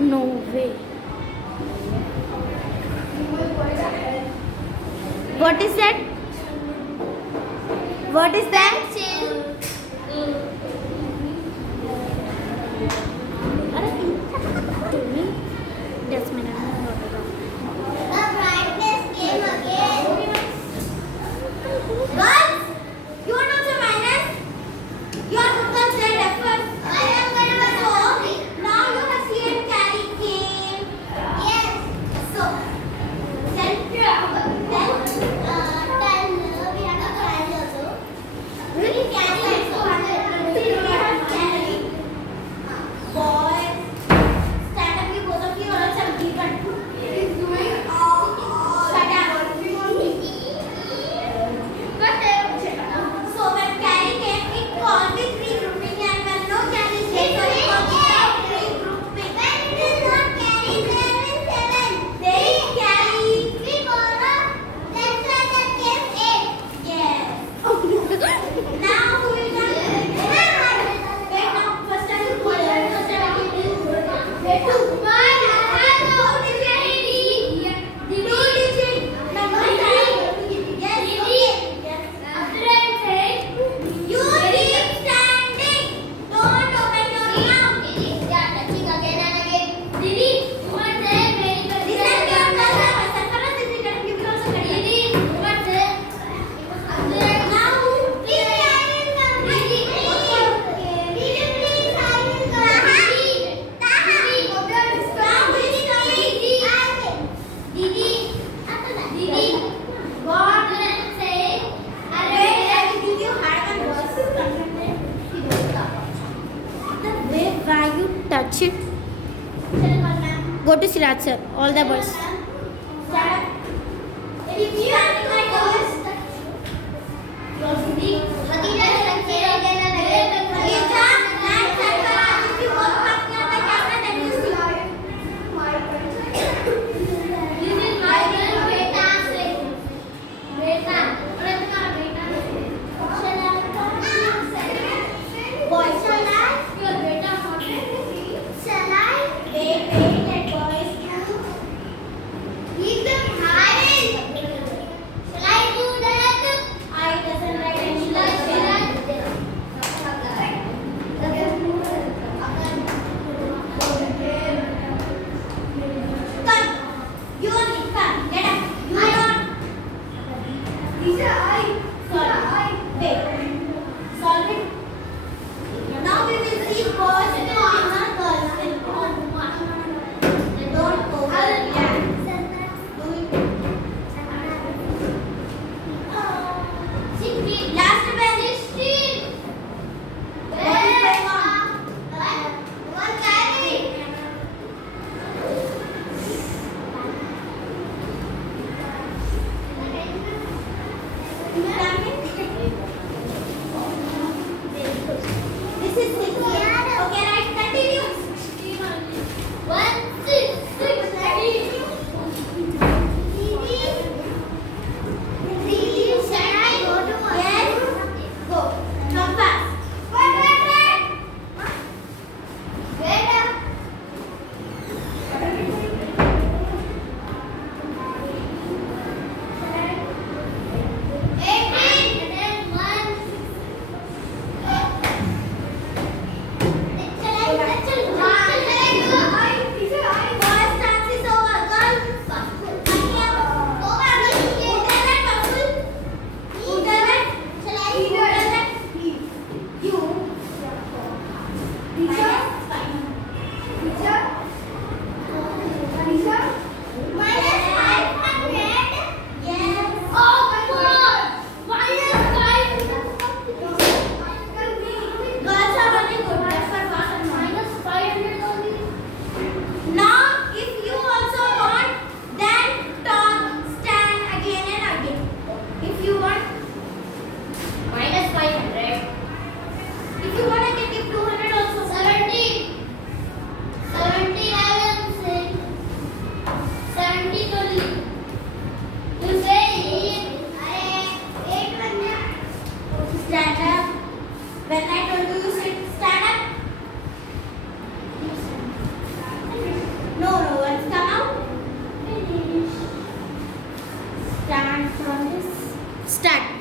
No way. What is that? What is that? That's my The brightness came again. Girls, you are not a minus. You are considered efforts. I am going to go. Now you have seen carry came. Yes. So, we have to carry also. We carry also. We have carry. Boys, stand up, you both of you are some people. So when carry came, it called with regrouping, and when no carry came, so it called without regrouping. When it is not carry, there is 7. There is carry. We borrow. That's why that came 8. Yes. Now who will come? Wait, now first time you put it. First time I give you. Wait, 2. One. How did you read? 2 digit number. Yes. Yes. You keep standing. Don't open your mouth. They are touching again and again. Didi, what's that? This is your brother. Sakara is going to give you also. Didi, what's that? Now, please silence the Didi. Didi, please silence the Didi. Didi. God say. I will give you hard one verse. The way why you touch it. Go to Siraj sir. All the boys. If you are my toes, your Didi. Madina is again and again. Madina, nice and if you walk past near the camera, then you see. This is my girl, beta. Beta. What is my beta? Boys, shall I? Your beta shall I? Wait, let boys do. Keep them hiding. Shall I do that? I doesn't like any.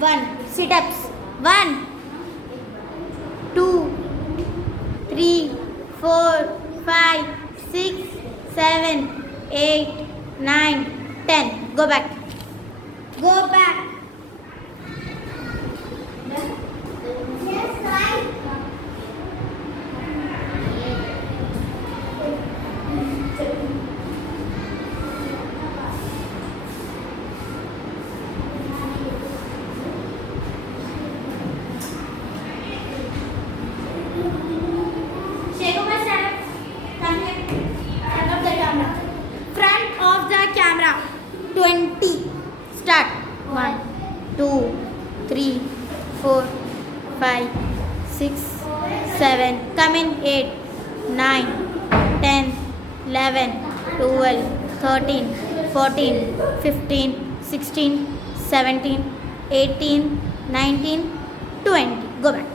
1. Sit-ups. 1, 2, 3, 4, 5, 6, 7, 8, 9, 10. Go back. Go back. Yes, right. Shekhumar, stand up. Come here. Stand up the camera. Front of the camera. 20. Start. 1, 2, 3, 4, 5, 6, 7. Come in. 8, 9, 10, 11, 12, 13, 14, 15, 16, 17, 18, 19, 20. Go back.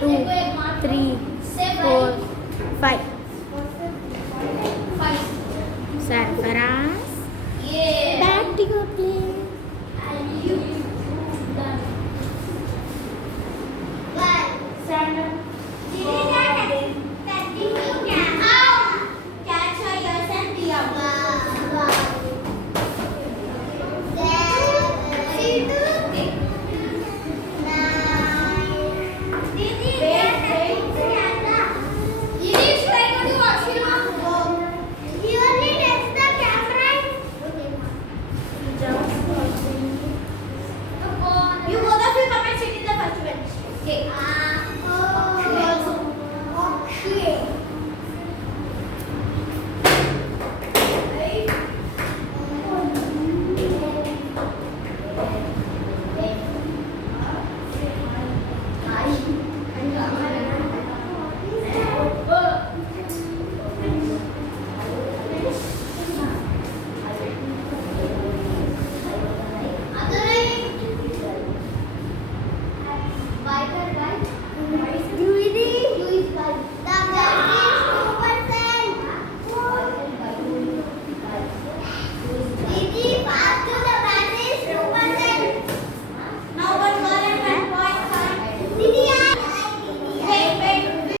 2, 3, 4, 5. Surfaraz.